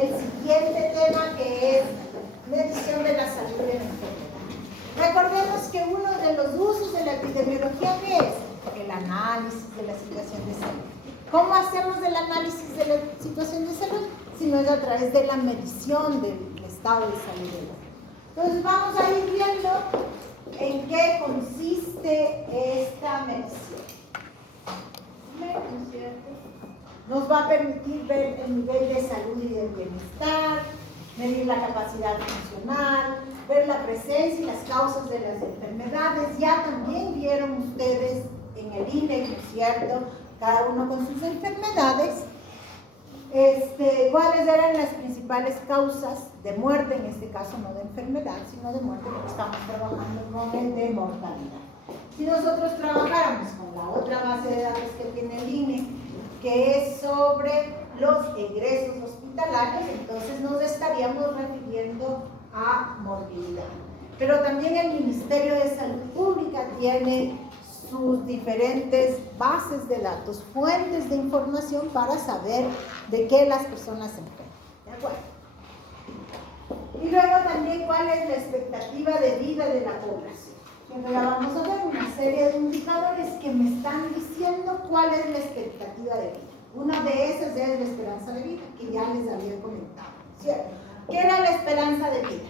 el siguiente tema, que es medición de la salud de la enfermedad. Recordemos que uno de los usos de la epidemiología, ¿qué es? El análisis de la situación de salud. ¿Cómo hacemos el análisis de la situación de salud? Si no es a través de la medición del estado de salud del hombre. Entonces vamos a ir viendo en qué consiste esta medición. Nos va a permitir ver el nivel de salud y del bienestar, medir la capacidad funcional, ver la presencia y las causas de las enfermedades. Ya también vieron ustedes en el INE, ¿no es cierto?, cada uno con sus enfermedades, cuáles eran las principales causas de muerte, en este caso no de enfermedad, sino de muerte, porque estamos trabajando con el de mortalidad. Si nosotros trabajáramos con la otra base de datos que tiene el INE, que es sobre los egresos hospitalarios, entonces nos estaríamos refiriendo a morbilidad. Pero también el Ministerio de Salud Pública tiene sus diferentes bases de datos, fuentes de información para saber de qué las personas se enferman. ¿De acuerdo? Y luego también cuál es la expectativa de vida de la población. Entonces ya vamos a ver una serie de indicadores que me están diciendo cuál es la expectativa de vida. Una de esas es la esperanza de vida, que ya les había comentado, ¿cierto? ¿Qué era la esperanza de vida?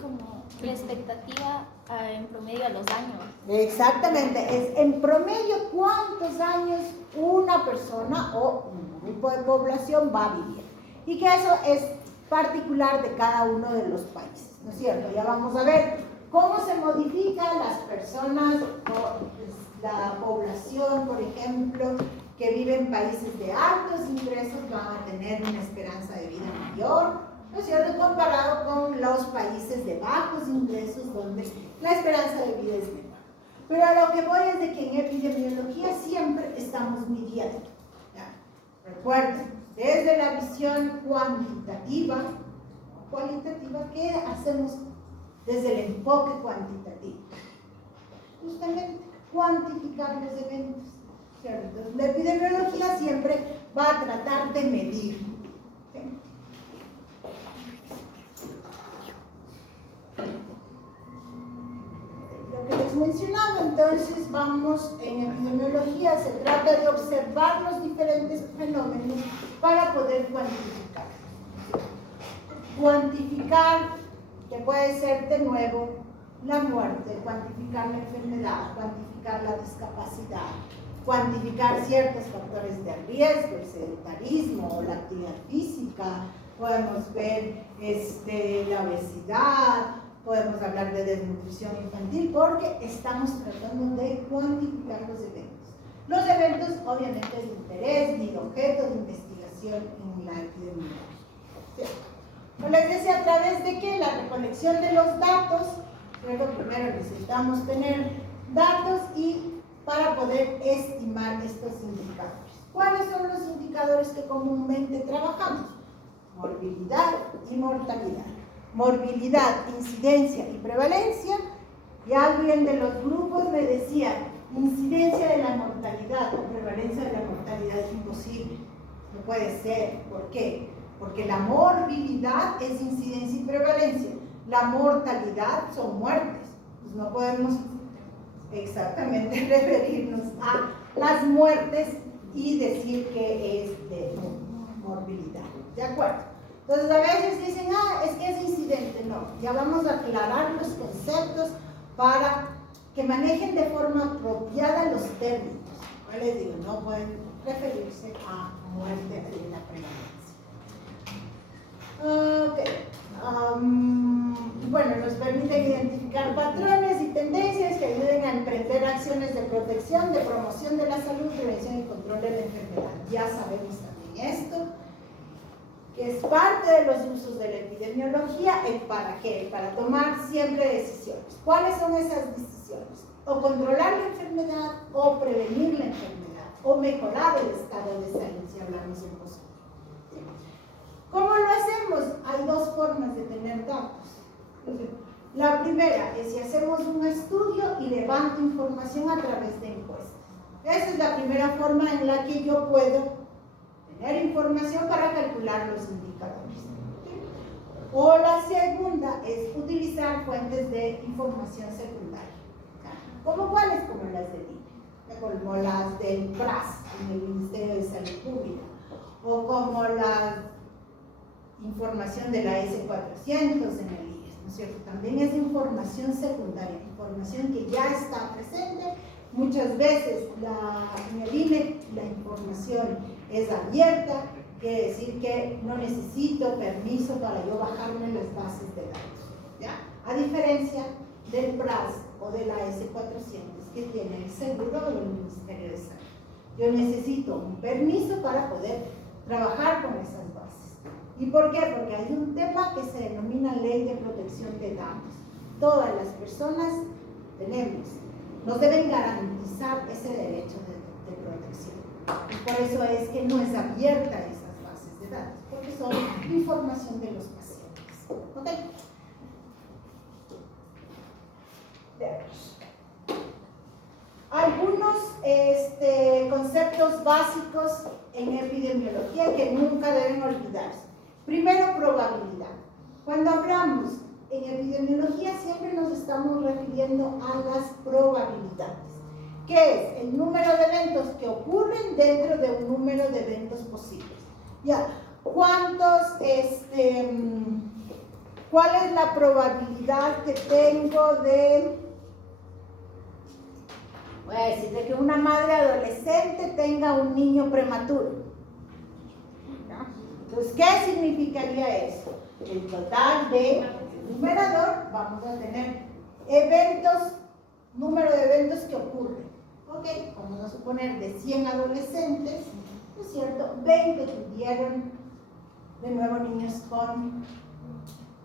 Como la expectativa en promedio a los años. Exactamente, es en promedio cuántos años una persona o un grupo de población va a vivir. Y que eso es particular de cada uno de los países, ¿no es cierto? Ya vamos a ver cómo se modifican las personas o la población, por ejemplo, que vive en países de altos ingresos van a tener una esperanza de vida mayor, ¿no es cierto?, comparado con los países de bajos ingresos donde la esperanza de vida es menor. Pero a lo que voy es de que en epidemiología siempre estamos midiendo. ¿Ya? Recuerden, desde la visión cuantitativa, cualitativa, ¿qué hacemos desde el enfoque cuantitativo? Justamente cuantificar los eventos, ¿cierto? Entonces, la epidemiología siempre va a tratar de medir. ¿Sí? Lo que les mencionaba, entonces, vamos en epidemiología, se trata de observar los diferentes fenómenos para poder cuantificar. Cuantificar, que puede ser de nuevo la muerte, cuantificar la enfermedad, cuantificar la discapacidad, cuantificar ciertos factores de riesgo, el sedentarismo o la actividad física, podemos ver la obesidad, podemos hablar de desnutrición infantil, porque estamos tratando de cuantificar los eventos. Los eventos, obviamente, es de interés y objeto de investigación en la epidemiología. ¿Sí? Como les decía, ¿a través de qué? La recolección de los datos. Pero primero necesitamos tener datos y para poder estimar estos indicadores. ¿Cuáles son los indicadores que comúnmente trabajamos? Morbilidad y mortalidad. Morbilidad, incidencia y prevalencia. Y alguien de los grupos me decía, incidencia de la mortalidad o prevalencia de la mortalidad es imposible. No puede ser. ¿Por qué? Porque la morbilidad es incidencia y prevalencia. La mortalidad son muertes. Pues no podemos exactamente referirnos a las muertes y decir que es de morbilidad. ¿De acuerdo? Entonces a veces dicen, es que es incidente. No, ya vamos a aclarar los conceptos para que manejen de forma apropiada los términos. Yo les digo, no pueden referirse a muerte de la prevalencia. Bueno, nos permiten identificar patrones y tendencias que ayuden a emprender acciones de protección, de promoción de la salud, prevención y control de la enfermedad. Ya sabemos también esto, que es parte de los usos de la epidemiología, el para qué, para tomar siempre decisiones. ¿Cuáles son esas decisiones? O controlar la enfermedad, o prevenir la enfermedad, o mejorar el estado de salud, si hablamos en positivo. ¿Cómo lo hacemos? Hay dos formas de tener datos. La primera es si hacemos un estudio y levanto información a través de encuestas. Esa es la primera forma en la que yo puedo obtener información para calcular los indicadores. ¿Sí? O la segunda es utilizar fuentes de información secundaria. ¿Como cuáles? Como las del INE, como las del PRAS, en el Ministerio de Salud Pública, o como la información de la S400 en el IES, ¿no es cierto? También es información secundaria, información que ya está presente. Muchas veces en el INE la información es abierta, quiere decir que no necesito permiso para yo bajarme las bases de datos, ¿ya? A diferencia del PRAS o de la S400 que tiene el seguro del Ministerio de Salud. Yo necesito un permiso para poder trabajar con esas bases. ¿Y por qué? Porque hay un tema que se denomina Ley de Protección de Datos. Todas las personas nos deben garantizar ese derecho de protección. Y por eso es que no es abierta esas bases de datos, porque son información de los pacientes. ¿Ok? Veamos. Algunos conceptos básicos en epidemiología que nunca deben olvidarse. Primero, probabilidad. Cuando hablamos en epidemiología siempre nos estamos refiriendo a las probabilidades, que es el número de eventos que ocurren dentro de un número de eventos posibles. Ya, ¿cuál es la probabilidad que tengo de, voy a decir, de que una madre adolescente tenga un niño prematuro? ¿Ya? Entonces, ¿qué significaría eso? El total de numerador, vamos a tener número de eventos que ocurren. Ok, vamos a suponer de 100 adolescentes, ¿no es cierto? 20 tuvieron de nuevo niños con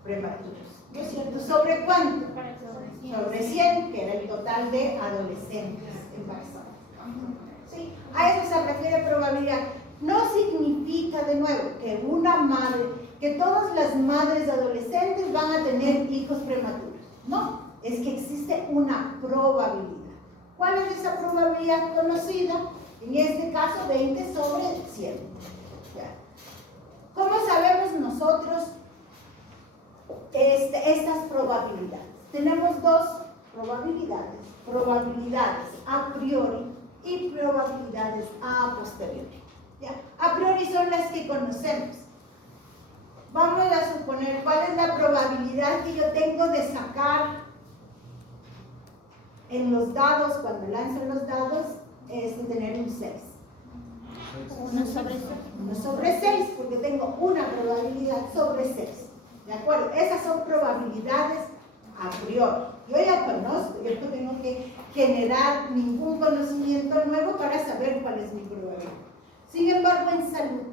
prematuros, ¿no es cierto? ¿Sobre cuánto? Sobre 100, que era el total de adolescentes embarazados. ¿Sí? A eso se refiere probabilidad. No significa, de nuevo, que todas las madres adolescentes van a tener hijos prematuros. No, es que existe una probabilidad. ¿Cuál es esa probabilidad conocida? En este caso, 20 sobre 100. ¿Ya? ¿Cómo sabemos nosotros estas probabilidades? Tenemos dos probabilidades. Probabilidades a priori y probabilidades a posteriori. ¿Ya? A priori son las que conocemos. Vamos a suponer cuál es la probabilidad que yo tengo de sacar en los dados, cuando lanzo los dados, es de tener un 6. 1 sobre 6. 1 sobre 6, porque tengo una probabilidad sobre 6. ¿De acuerdo? Esas son probabilidades a priori. Yo ya conozco, yo no tengo que generar ningún conocimiento nuevo para saber cuál es mi probabilidad. Sin embargo, en salud,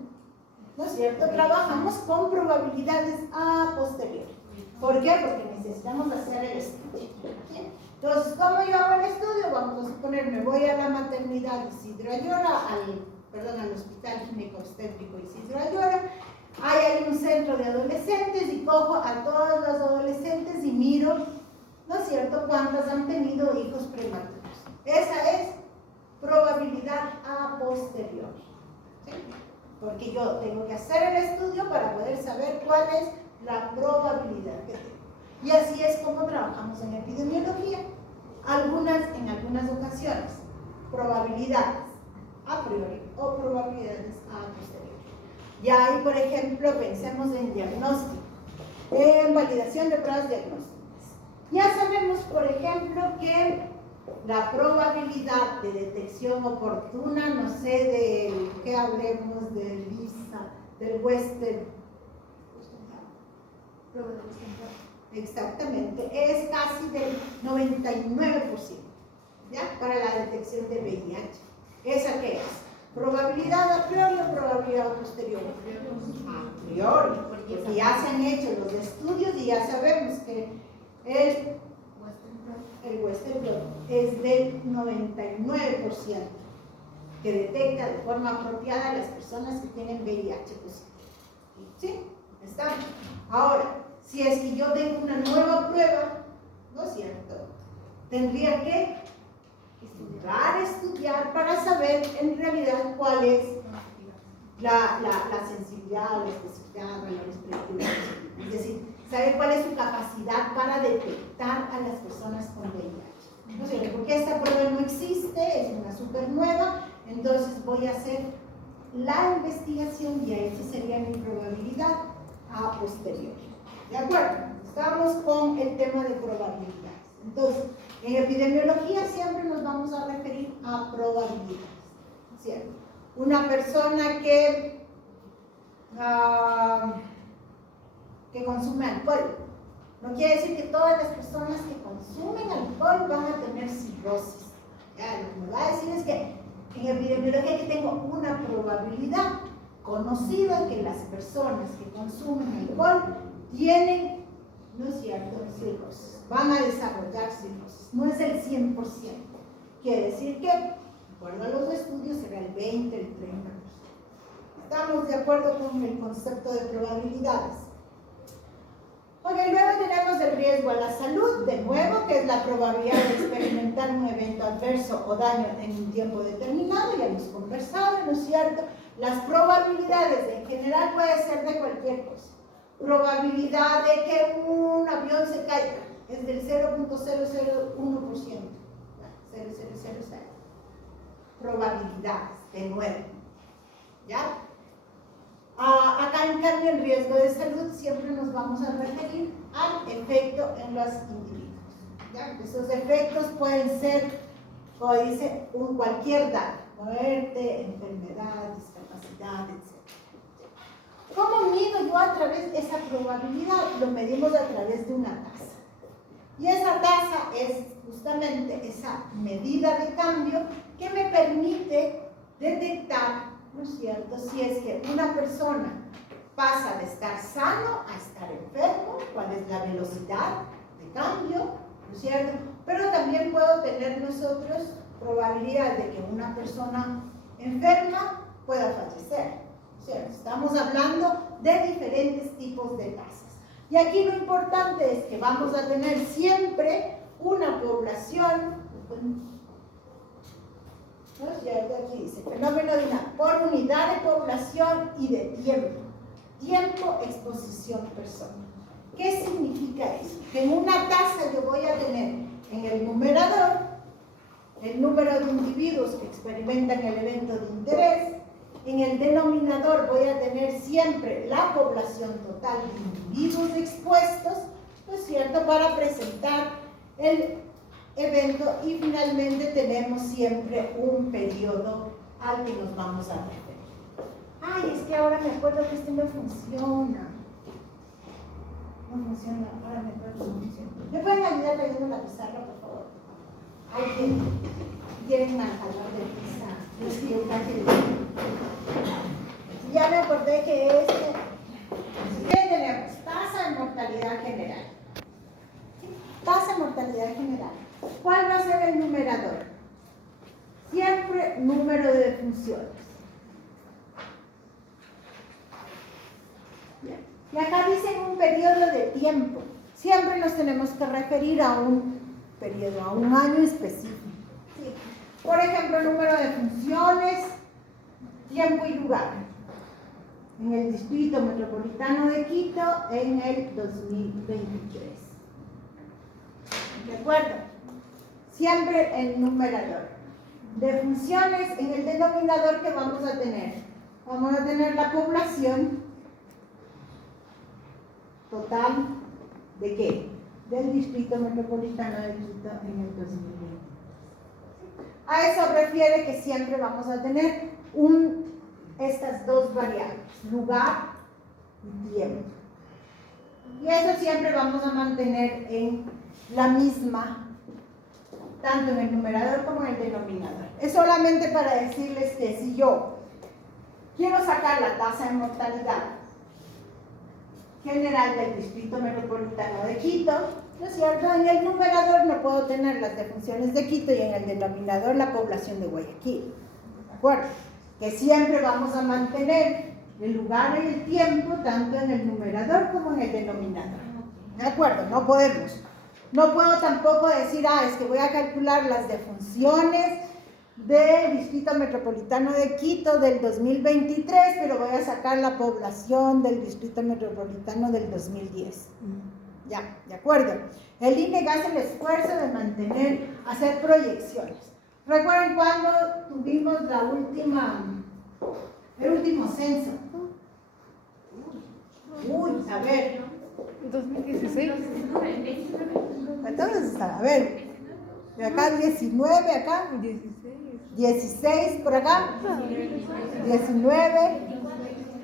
¿no es cierto? Trabajamos con probabilidades a posteriori. ¿Por qué? Porque necesitamos hacer el estudio. ¿Sí? Entonces, ¿cómo yo hago el estudio? Vamos a suponer, me voy a la maternidad Isidro Ayora, al hospital gineco-obstétrico Isidro Ayora. Hay un centro de adolescentes y cojo a todos los adolescentes y miro, ¿no es cierto?, cuántos han tenido hijos prematuros. Esa es probabilidad a posteriori. ¿Sí? Porque yo tengo que hacer el estudio para poder saber cuál es la probabilidad que tengo. Y así es como trabajamos en epidemiología. En algunas ocasiones, probabilidades a priori o probabilidades a posteriori. Ya ahí, por ejemplo, pensemos en diagnóstico, en validación de pruebas diagnósticas. Ya sabemos, por ejemplo, que la probabilidad de detección oportuna, no sé, de qué hablemos, del LISA, del Western, exactamente, es casi del 99%, ¿ya? Para la detección de VIH. ¿Esa qué es? ¿Probabilidad a priori o probabilidad a posteriori? A priori, porque ya se han hecho los estudios y ya sabemos que el Western blot es del 99%, que detecta de forma apropiada a las personas que tienen VIH positivo. ¿Sí? ¿Está? Ahora, si es que yo tengo una nueva prueba, ¿no es cierto?, tendría que estudiar para saber en realidad cuál es la sensibilidad, la especificidad, valores predictivos. Es decir, saber cuál es su capacidad para detectar a las personas con VIH. No sé, porque esta prueba no existe, es una súper nueva, entonces voy a hacer la investigación y esa sería mi probabilidad a posteriori. ¿De acuerdo? Estamos con el tema de probabilidades. Entonces, en epidemiología siempre nos vamos a referir a probabilidades, ¿cierto? Una persona que consume alcohol, no quiere decir que todas las personas que consumen alcohol van a tener cirrosis. Ya, lo que me va a decir es que en epidemiología que tengo una probabilidad conocida que las personas que consumen alcohol tienen, ¿no es cierto?, cirrosis, van a desarrollar cirrosis. No es el 100%. Quiere decir que, de acuerdo a los estudios, será el 20, el 30%. ¿Estamos de acuerdo con el concepto de probabilidades? Ok, luego tenemos el riesgo a la salud, de nuevo, que es la probabilidad de experimentar un evento adverso o daño en un tiempo determinado, ya hemos conversado, ¿no es cierto? Las probabilidades en general puede ser de cualquier cosa. Probabilidad de que un avión se caiga es del 0.001%. 0.000. Probabilidades, de nuevo. ¿Ya? Acá en cambio el riesgo de salud siempre nos vamos a referir al efecto en los individuos. ¿Ya? Esos efectos pueden ser, como dice, cualquier daño, muerte, enfermedad, discapacidad, etc. ¿Cómo mido yo a través de esa probabilidad? Lo medimos a través de una tasa. Y esa tasa es justamente esa medida de cambio que me permite detectar, ¿no es cierto?, si es que una persona pasa de estar sano a estar enfermo, cuál es la velocidad de cambio, ¿no es cierto? Pero también puedo tener nosotros probabilidad de que una persona enferma pueda fallecer, ¿no es cierto? Estamos hablando de diferentes tipos de tasas. Y aquí lo importante es que vamos a tener siempre una población, ¿no es cierto? Aquí dice, fenómeno dinámico, por unidad de población y de tiempo. Tiempo, exposición, persona. ¿Qué significa eso? Que en una tasa yo voy a tener en el numerador el número de individuos que experimentan el evento de interés. En el denominador voy a tener siempre la población total de individuos expuestos, ¿no es cierto?, para presentar el evento, y finalmente tenemos siempre un periodo al que nos vamos a referir. Ay, es que ahora me acuerdo que este no funciona. No funciona, ahora me acuerdo que no funciona. ¿Me pueden ayudar leyendo la pizarra, por favor? Ay, tienen marcador de pizza. Es que yo casi ya me acordé que ¿qué tenemos? Tasa de mortalidad general. Tasa de mortalidad general. ¿Cuál va a ser el numerador? Siempre número de defunciones. Bien. Y acá dicen un periodo de tiempo. Siempre nos tenemos que referir a un periodo, a un año específico. ¿Sí? Por ejemplo, número de defunciones, tiempo y lugar. En el Distrito Metropolitano de Quito en el 2023. ¿De acuerdo? Siempre el numerador. Defunciones, en el denominador que vamos a tener. Vamos a tener la población total ¿de qué? Del Distrito Metropolitano de Quito en el 2020. A eso refiere que siempre vamos a tener estas dos variables, lugar y tiempo. Y eso siempre vamos a mantener en la misma, tanto en el numerador como en el denominador. Es solamente para decirles que si yo quiero sacar la tasa de mortalidad general del Distrito Metropolitano de Quito, ¿no es cierto? En el numerador no puedo tener las defunciones de Quito y en el denominador la población de Guayaquil. ¿De acuerdo? Que siempre vamos a mantener el lugar y el tiempo tanto en el numerador como en el denominador. ¿De acuerdo? No podemos. No puedo tampoco decir, es que voy a calcular las defunciones del Distrito Metropolitano de Quito del 2023, pero voy a sacar la población del Distrito Metropolitano del 2010. Ya, ¿de acuerdo? El INEC hace el esfuerzo de hacer proyecciones. ¿Recuerdan cuando tuvimos el último censo? A ver. 2016. Entonces, a ver. De acá 19, acá 16 por acá, 19,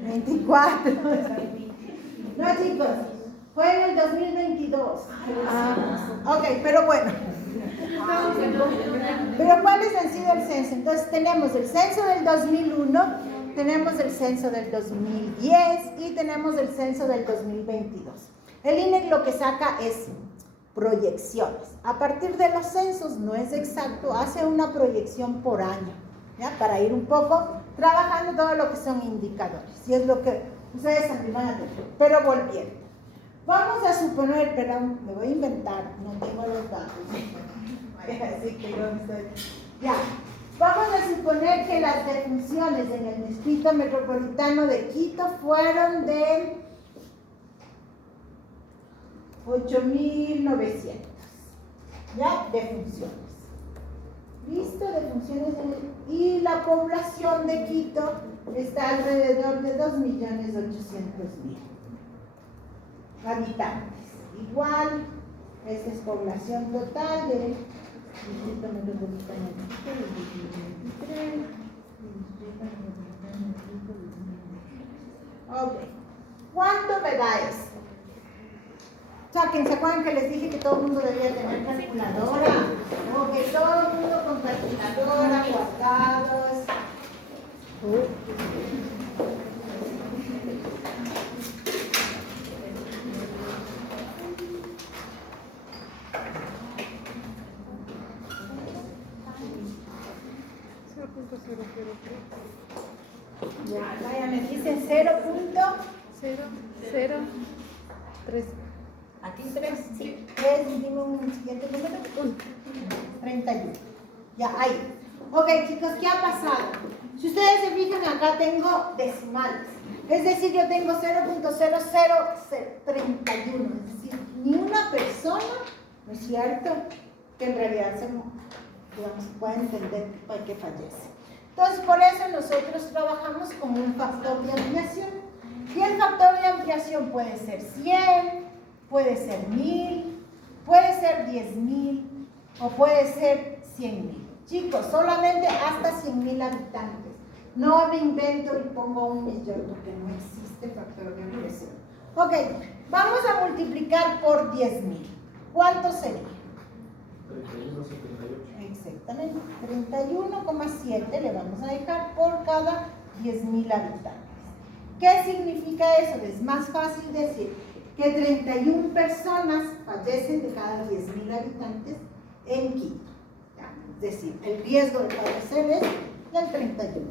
24. No, chicos, fue en el 2022. Ok, pero bueno. Pero ¿cuáles han sido el censo? Entonces tenemos el censo del 2001, tenemos el censo del 2010 y tenemos el censo del 2022. El INEC lo que saca es proyecciones. A partir de los censos, no es exacto, hace una proyección por año, ¿ya? Para ir un poco trabajando todo lo que son indicadores. Y es lo que ustedes también van a tener. Pero volviendo. Vamos a suponer, perdón, me voy a inventar, no tengo los datos. Voy a decir que yo estoy... Ya. Vamos a suponer que las defunciones en el Distrito Metropolitano de Quito fueron de 8.900, ¿ya? Defunciones. ¿Listo? Defunciones. Y la población de Quito está alrededor de 2.800.000 habitantes. Igual, esta es población total del Distrito Metropolitano de Quito del 2023. Ok. ¿Cuánto me da esto? Saquen, ¿se acuerdan que les dije que todo el mundo debía tener calculadora? Ok, todo el mundo con calculadora, guardados. Ya me dicen 0.003. Aquí 3, sí. 3, dime un siguiente número. 31. Ya, ahí. Ok, chicos, ¿qué ha pasado? Si ustedes se fijan, acá tengo decimales. Es decir, yo tengo 0.00031. Es decir, ni una persona, ¿no es cierto?, que en realidad digamos, pueda entender por qué fallece. Entonces, por eso nosotros trabajamos con un factor de ampliación. Y el factor de ampliación puede ser 100, puede ser 1000, puede ser 10.000 o puede ser 100.000. Chicos, solamente hasta 100.000 habitantes. No me invento y pongo 1 millón porque no existe factor de ampliación. Ok, vamos a multiplicar por 10.000. ¿Cuánto sería? 31,78. Exactamente, 31,7 le vamos a dejar por cada 10.000 habitantes. ¿Qué significa eso? Es más fácil decir que 31 personas fallecen de cada 10.000 habitantes en Quito. ¿Ya? Es decir, el riesgo de fallecer es del 31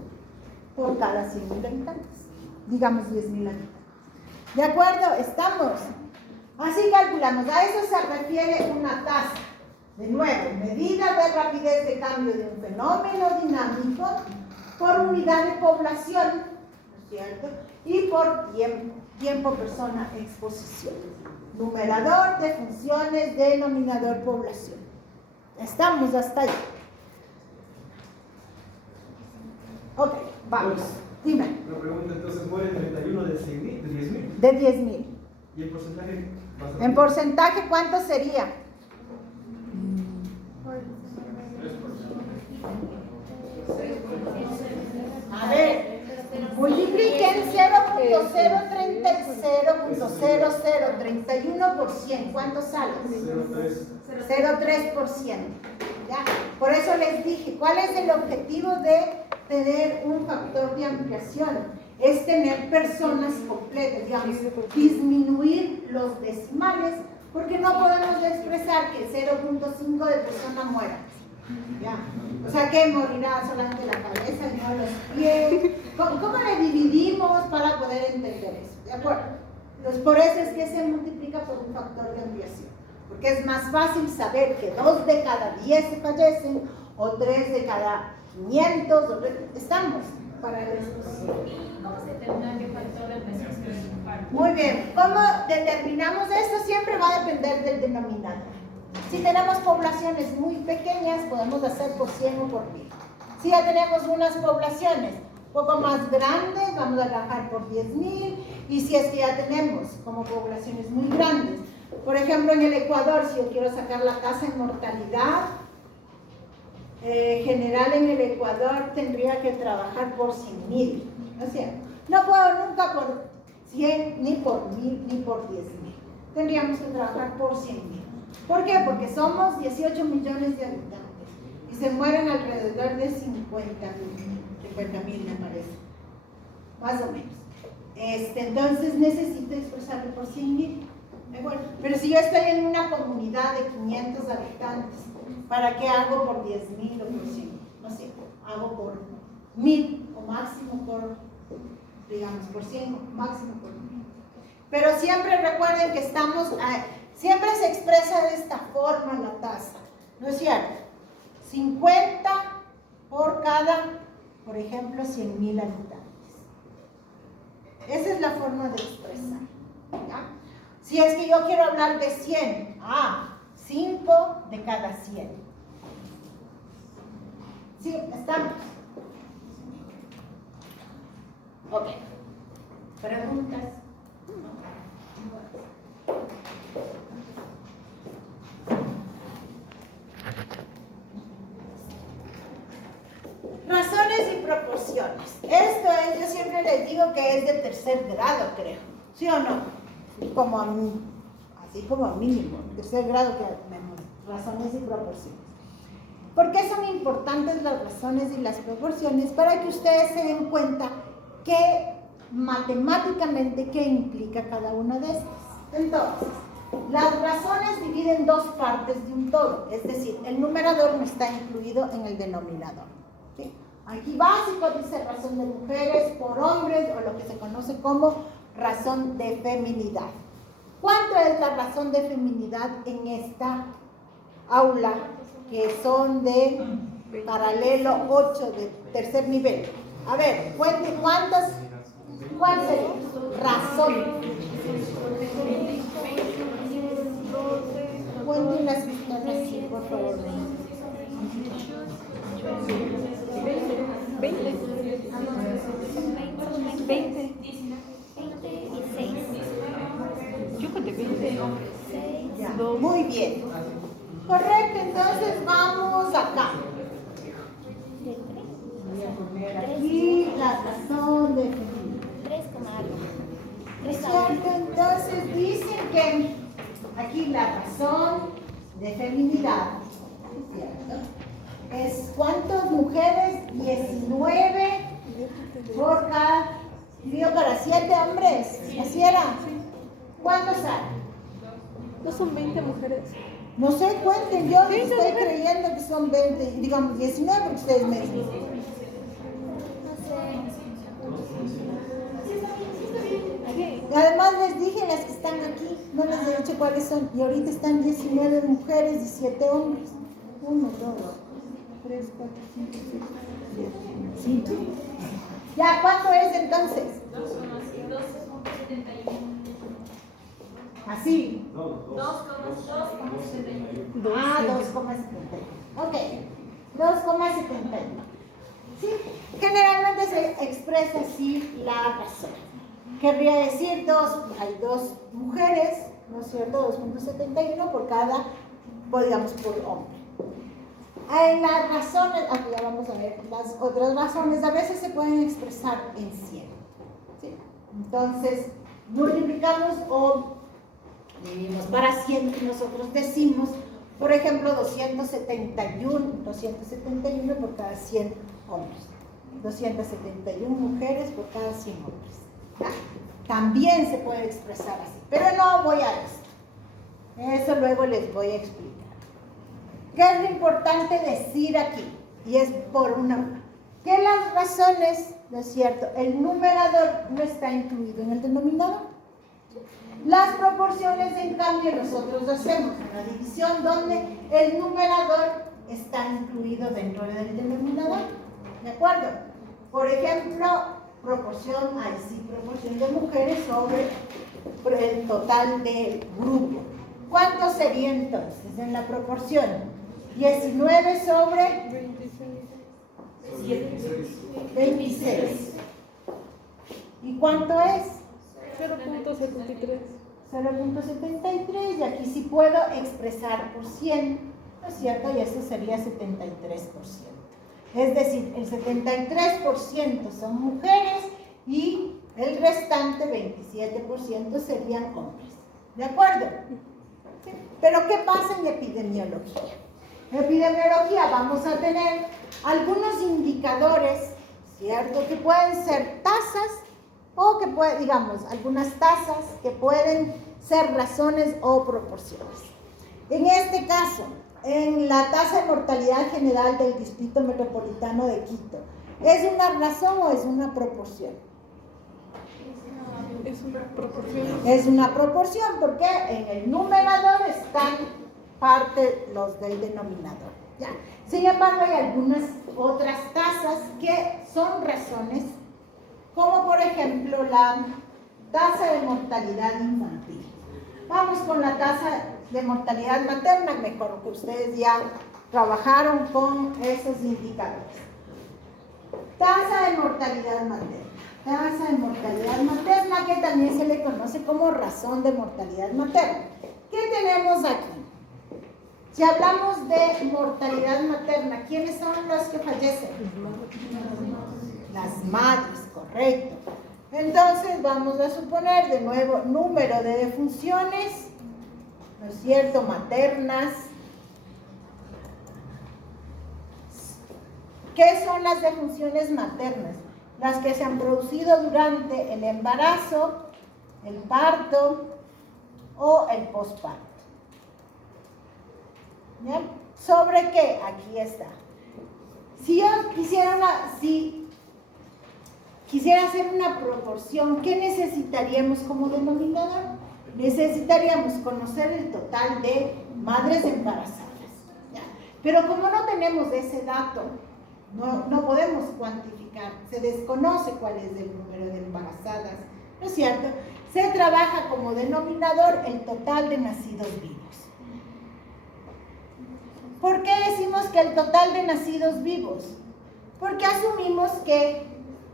por cada 100.000 habitantes. Digamos 10.000 habitantes. ¿De acuerdo? ¿Estamos? Así calculamos. A eso se refiere una tasa. De nuevo, medida de rapidez de cambio de un fenómeno dinámico por unidad de población, ¿no es cierto? Y por tiempo, persona, exposición. Numerador de funciones, denominador, población. Estamos hasta ahí. Ok, vamos. Dime. La pregunta entonces, ¿muere 31 de 6.000, de 10.000? De 10.000. ¿Y el porcentaje? En porcentaje, ¿cuánto sería? A ver, multipliquen 0.031%. ¿Cuánto sale? 0.3%. ¿Ya? Por eso les dije, ¿cuál es el objetivo de tener un factor de ampliación? Es tener personas completas, digamos, disminuir los decimales, porque no podemos expresar que 0.5 de persona muera. ¿Ya? O sea, que morirá solamente la cabeza y no los pies. ¿Cómo le dividimos para poder entender eso? ¿De acuerdo? Entonces, por eso es que se multiplica por un factor de ampliación. Porque es más fácil saber que 2 de cada 10 se fallecen o 3 de cada 500, estamos para la exposición. ¿Cómo se determina qué factor representa su parte? Muy bien, ¿cómo determinamos esto? Siempre va a depender del denominador. Si tenemos poblaciones muy pequeñas, podemos hacer por 100 o por 1000. Si ya tenemos unas poblaciones un poco más grandes, vamos a trabajar por 10.000. Y si es que ya tenemos como poblaciones muy grandes, por ejemplo en el Ecuador, si yo quiero sacar la tasa de mortalidad general en el Ecuador, tendría que trabajar por 100.000, ¿no es cierto? No puedo nunca por 100, ni por 1000, ni por 10.000. Tendríamos que trabajar por 100.000. ¿Por qué? Porque somos 18 millones de habitantes y se mueren alrededor de 50.000, me parece, más o menos. Entonces necesito expresarlo por 100.000. Pero si yo estoy en una comunidad de 500 habitantes, ¿para qué hago por 10.000 o por 100.000? No sé, hago por 1.000 o máximo por, digamos, por 100 o máximo por 1.000. Pero siempre recuerden que siempre se expresa de esta forma la tasa, ¿no es cierto? 50 por cada, por ejemplo, 100.000 habitantes. Esa es la forma de expresar, ¿ya? Si es que yo quiero hablar de 100, 5 de cada 100. ¿Sí? ¿Estamos? Ok. ¿Preguntas? Razones y proporciones. Esto es, yo siempre les digo que es de tercer grado, creo. ¿Sí o no? Así como mínimo, tercer grado que tenemos razones y proporciones. ¿Por qué son importantes las razones y las proporciones? Para que ustedes se den cuenta que matemáticamente qué implica cada una de estas. Entonces, las razones dividen dos partes de un todo, es decir, el numerador no está incluido en el denominador. ¿Sí? Aquí básico dice razón de mujeres por hombres, o lo que se conoce como razón de feminidad. ¿Cuánto es la razón de feminidad en esta aula que son de paralelo 8 de tercer nivel? A ver, cuente cuántas, ¿cuál sería? Razón. Cuenten las que están así, por favor. 20. 26. Yo conté 20. Ya, muy bien. Correcto, entonces vamos acá. Voy a poner aquí la razón de feminidad. 3, algo. Cierto, entonces dicen que aquí la razón de feminidad, ¿cierto? Es ¿cuántas mujeres? 19 por cada, dividido para 7 hombres. ¿Así era? ¿Cuántos hay? ¿No son 20 mujeres? No sé, cuenten, yo estoy creyendo que son 20, digamos 19 porque ustedes me dicen. Y además les dije las que están aquí, no les he dicho cuáles son. Y ahorita están 19 mujeres y 7 hombres. 1, 2, 3, 4, 5, 6, 7, 5. ¿Ya cuánto es entonces? 12,71. Así. 2,71. Ah, 2,71. Ok, 2,71. Sí, generalmente se expresa así la razón. Querría decir hay dos mujeres, ¿no es cierto? 2,71 por cada, digamos, por hombre. En las razones, aquí ya vamos a ver las otras razones, a veces se pueden expresar en 100. ¿Sí? Entonces, multiplicamos o dividimos para 100 y nosotros decimos, por ejemplo, 271 por cada 100 hombres. 271 mujeres por cada 100 hombres. ¿Ya? También se puede expresar así, pero no voy a esto. Eso luego les voy a explicar. ¿Qué es lo importante decir aquí? Y es por una... que las razones, ¿no es cierto? El numerador no está incluido en el denominador. Las proporciones, en cambio, nosotros hacemos una división donde el numerador está incluido dentro del denominador. ¿De acuerdo? Por ejemplo, proporción de mujeres sobre el total del grupo. ¿Cuánto sería entonces en la proporción? 19 sobre 26. ¿Y cuánto es? 0.73. 0.73, y aquí sí puedo expresar por 100, ¿no es cierto? Y esto sería 73%. Es decir, el 73% son mujeres y el restante 27% serían hombres. ¿De acuerdo? ¿Sí? Pero ¿qué pasa en epidemiología? En epidemiología vamos a tener algunos indicadores, ¿cierto? Que pueden ser tasas o que pueden, digamos, algunas tasas que pueden ser razones o proporciones. En este caso, en la tasa de mortalidad general del Distrito Metropolitano de Quito, ¿es una razón o es una proporción? Es una proporción. Es una proporción porque en el numerador están parte los del denominador. ¿Ya? Sin embargo, hay algunas otras tasas que son razones, como por ejemplo la tasa de mortalidad infantil. Vamos con la tasa de mortalidad materna, mejor que ustedes ya trabajaron con esos indicadores. Tasa de mortalidad materna. Tasa de mortalidad materna, que también se le conoce como razón de mortalidad materna. ¿Qué tenemos aquí? Si hablamos de mortalidad materna, ¿quiénes son los que fallecen? Las madres, correcto. Entonces vamos a suponer de nuevo número de defunciones, ¿no es cierto?, maternas. ¿Qué son las defunciones maternas? Las que se han producido durante el embarazo, el parto o el posparto. ¿Bien? ¿Sobre qué? Aquí está. Si yo quisiera hacer una proporción, ¿qué necesitaríamos como denominador? Necesitaríamos conocer el total de madres embarazadas. ¿Ya? Pero como no tenemos ese dato, no podemos cuantificar, se desconoce cuál es el número de embarazadas, ¿no es cierto? Se trabaja como denominador el total de nacidos vivos. ¿Por qué decimos que el total de nacidos vivos? Porque asumimos que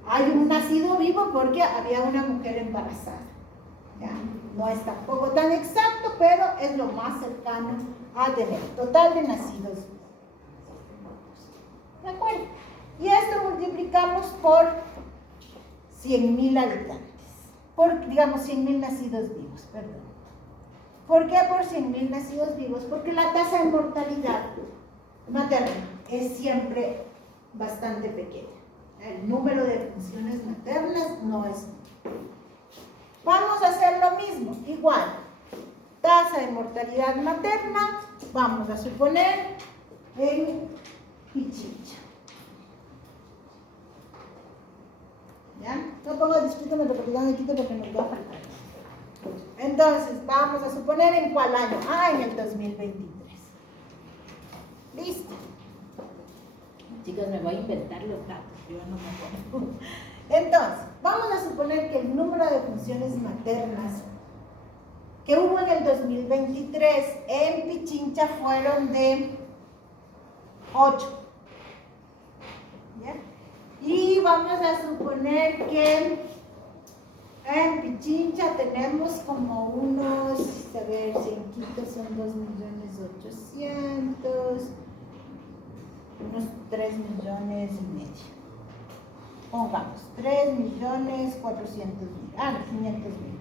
hay un nacido vivo porque había una mujer embarazada. ¿Ya? No es tampoco tan exacto, pero es lo más cercano a tener. Total de nacidos vivos. ¿De acuerdo? Y esto multiplicamos por 100.000 habitantes. Digamos, 100.000 nacidos vivos, perdón. ¿Por qué por 100.000 nacidos vivos? Porque la tasa de mortalidad materna es siempre bastante pequeña. El número de funciones maternas no es. Vamos a hacer lo mismo, igual. Tasa de mortalidad materna, vamos a suponer en Pichincha. ¿Ya? No pongo Distrito Metropolitano de Quito porque nos va a faltar. Entonces, vamos a suponer en cuál año. En el 2023. Listo. Chicos, me voy a inventar los datos, yo no me pongo. Entonces, vamos a suponer que el número de funciones maternas que hubo en el 2023 en Pichincha fueron de 8. ¿Ya? Y vamos a suponer que en Pichincha tenemos como unos, a ver, si en Quito son 2.800.000, unos 3.500.000. Pongamos, 3.400.000, 500.000.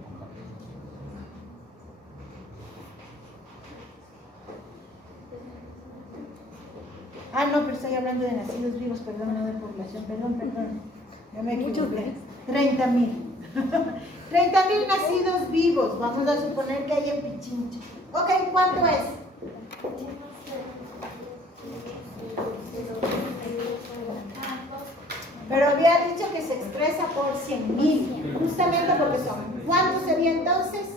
No, pero estoy hablando de nacidos vivos, perdón, no de población, perdón. Yo me equivoqué. 30.000. 30.000 nacidos vivos, vamos a suponer que hay en Pichincha. Ok, ¿cuánto es? Pero había dicho que se expresa por 100.000, justamente porque son. ¿Cuánto sería entonces?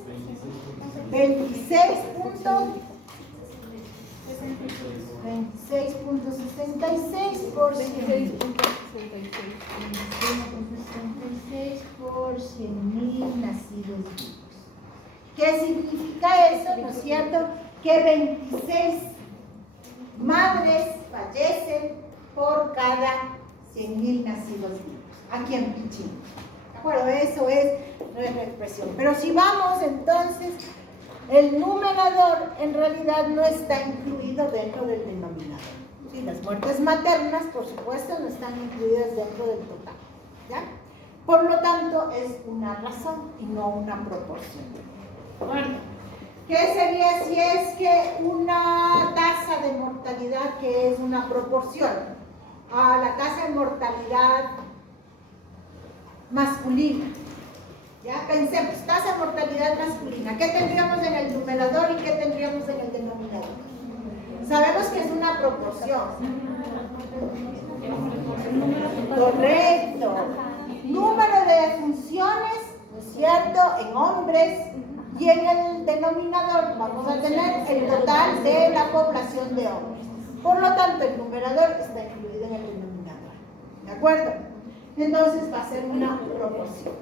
26.66. 26.66 por 100.000. 26.66. 26 por 100.000 nacidos vivos. ¿Qué significa eso? ¿No es cierto? Que 26 madres fallecen por cada 100.000 nacidos vivos. Aquí en Pichín. ¿De acuerdo? Eso es nuestra expresión. Pero si vamos entonces, el numerador en realidad no está incluido dentro del denominador. ¿Sí? Las muertes maternas, por supuesto, no están incluidas dentro del total. ¿Ya? Por lo tanto, es una razón y no una proporción. Bueno, ¿qué sería si es que una tasa de mortalidad que es una proporción a la tasa de mortalidad masculina? Ya pensemos, tasa de mortalidad masculina. ¿Qué tendríamos en el numerador y qué tendríamos en el denominador? Sabemos que es una proporción. Correcto. Número de defunciones, ¿no es cierto?, en hombres, y en el denominador vamos a tener el total de la población de hombres. Por lo tanto, el numerador está incluido en el denominador. ¿De acuerdo? Entonces va a ser una proporción.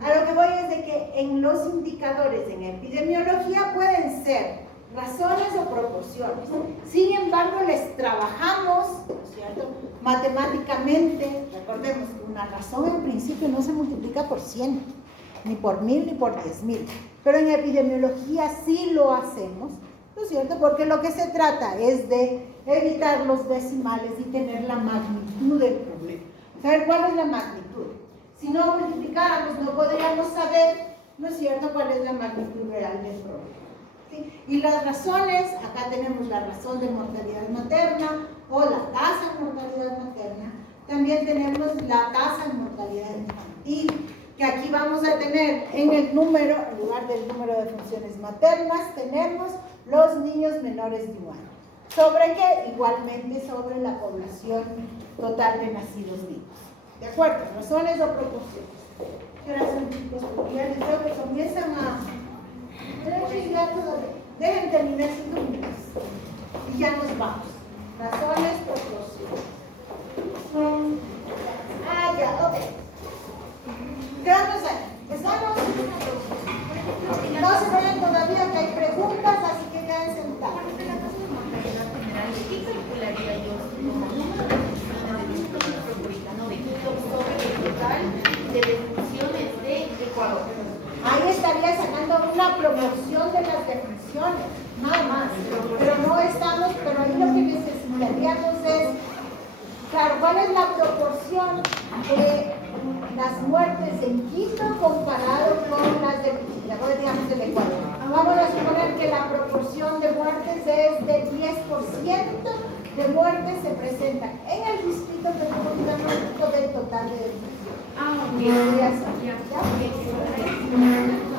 A lo que voy es de que en los indicadores en epidemiología pueden ser razones o proporciones. Sin embargo, les trabajamos, ¿no es cierto?, matemáticamente. Recordemos que una razón en principio no se multiplica por 100, ni por 1000, ni por 10.000. Pero en epidemiología sí lo hacemos, ¿no es cierto? Porque lo que se trata es de evitar los decimales y tener la magnitud del problema. ¿Saber cuál es la magnitud? Si no multiplicáramos, no podríamos saber, ¿no es cierto?, cuál es la magnitud real del problema. ¿Sí? Y las razones, acá tenemos la razón de mortalidad materna o la tasa de mortalidad materna. También tenemos la tasa de mortalidad infantil, que aquí vamos a tener en el número, en lugar del número de funciones maternas, tenemos los niños menores de 1 año. ¿Sobre qué? Igualmente sobre la población total de nacidos vivos. ¿De acuerdo? Razones o proporciones. ¿Qué horas son, chicos? Porque ya les veo que comienzan a... Dejen terminar 5 minutos. Y ya nos vamos. Razones, proporciones. Ya, ok. Quedamos ahí. ¿Estamos? No se vayan todavía, que hay preguntas, así que queden sentados. ¿Qué calcularía yo como número de defunciones del Instituto Metropolitano de Quito sobre el total de defunciones de Ecuador? Ahí estaría sacando una proporción de las defunciones, nada más. Pero no estamos, pero ahí lo que necesitaríamos es, claro, ¿cuál es la proporción de las muertes en Quito comparado con las de Pichilla? Digamos del Ecuador. Vamos a suponer que la proporción de muertes es de 10% de muertes se presentan en el distrito metropolitano del total de defunciones. Ah, ok. Podría ser. Ya. ¿Ya?